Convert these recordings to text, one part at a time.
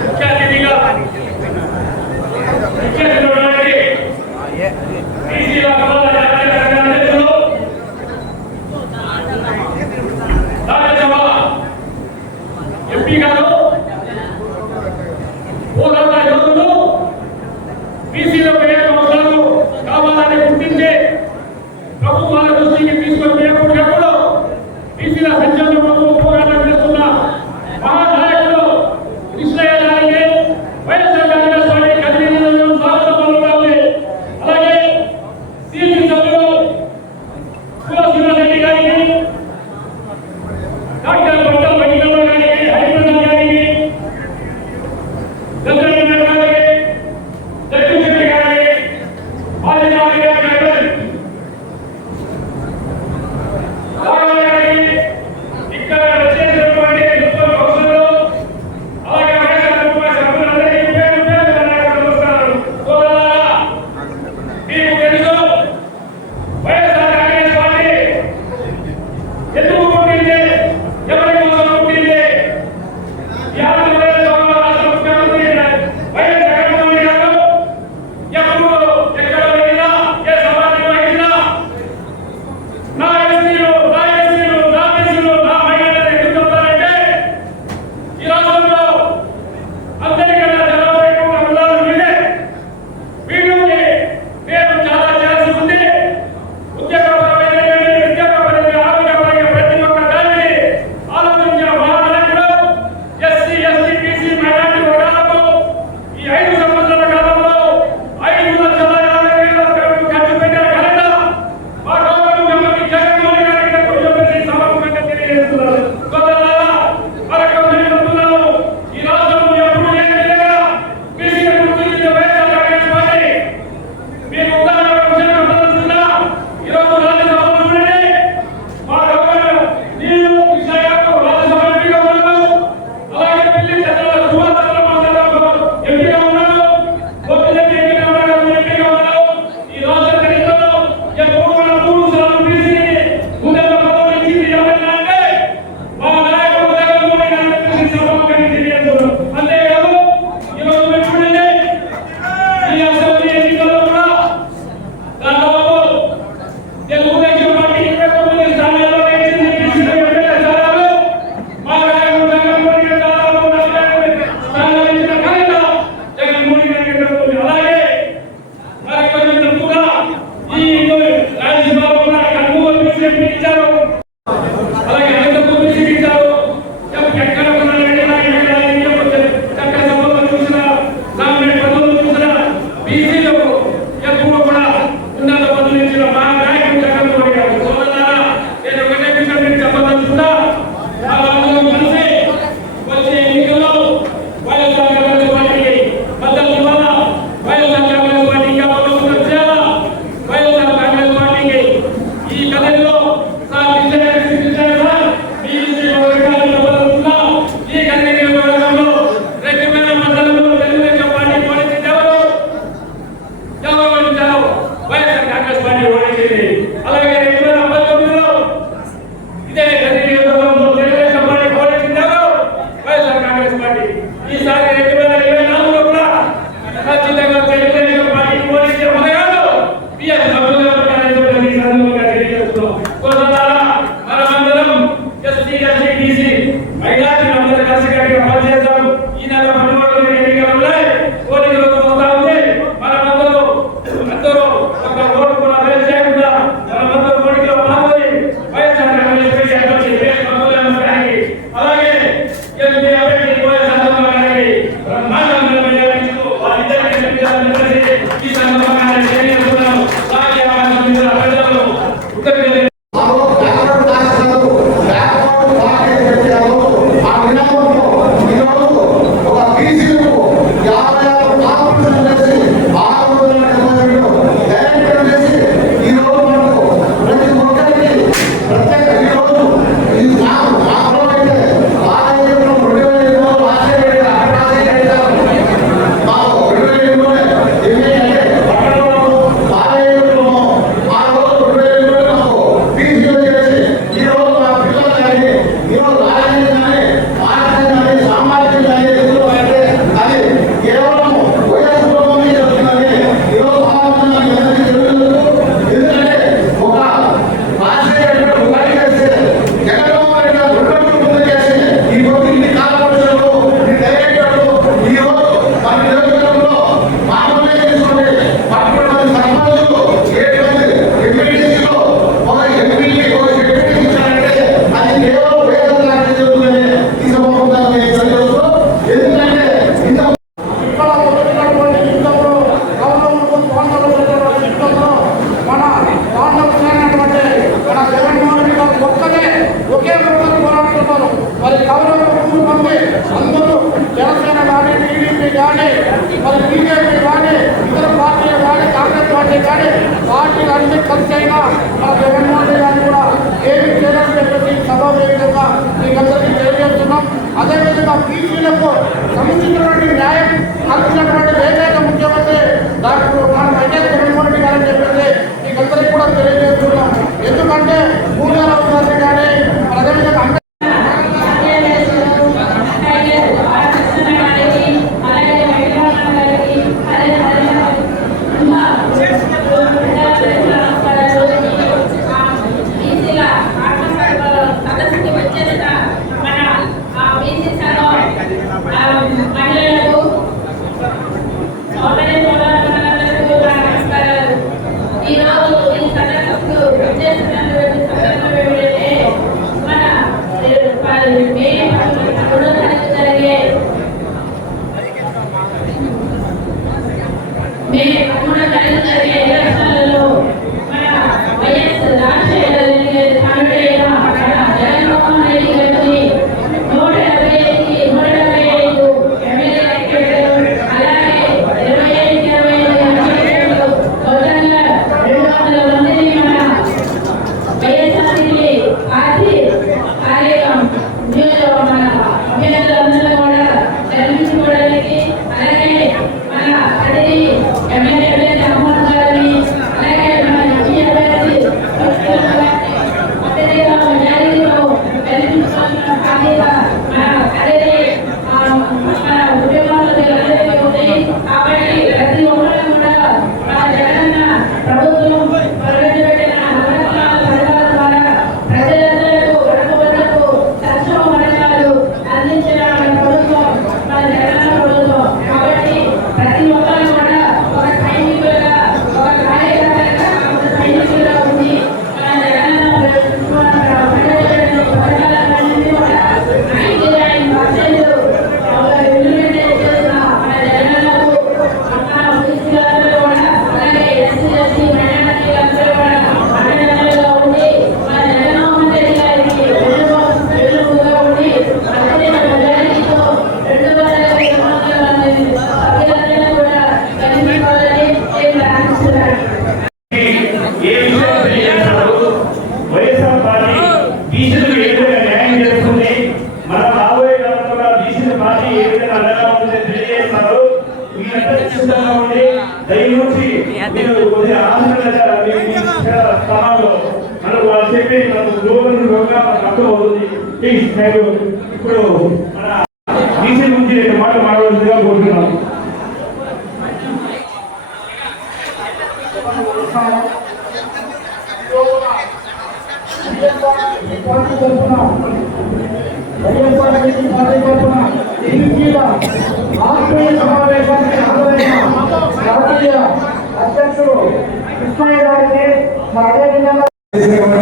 ముఖ్య అతిథిగా ఈసారి ఒక బీసీలకు సముచితమైన న్యాయం అందించినటువంటి 你愿意叫外了啊你叫 దయచేసి మీరు కొద్దిగా ఆశగా స్థానంలో మనకు వాళ్ళు చెప్పి మనకు దూరం అవుతుంది ఇప్పుడు మన బీసీ గురించి రెండు మాటలు మాట్లాడుతుందిగా కోరుతున్నాను పార్టీ తరఫున వైఎస్ఆర్ పార్టీ తరఫున ఆత్మీయ సమావేశానికి హాజరైన జాతీయ అధ్యక్షుడు కృష్ణయ్య గారికి అదేవిధంగా వెంకటరమణ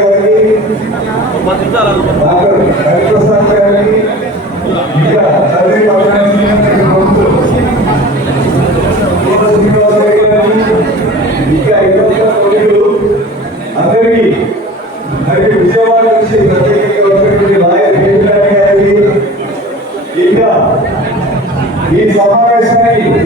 గారికి డాక్టర్ హరిప్రసాద్ గారికి ఇంకా చదివి ఇంకా ఇతర అందరికీ మరియు విజయవాడ నుంచి ప్రత్యేక নাই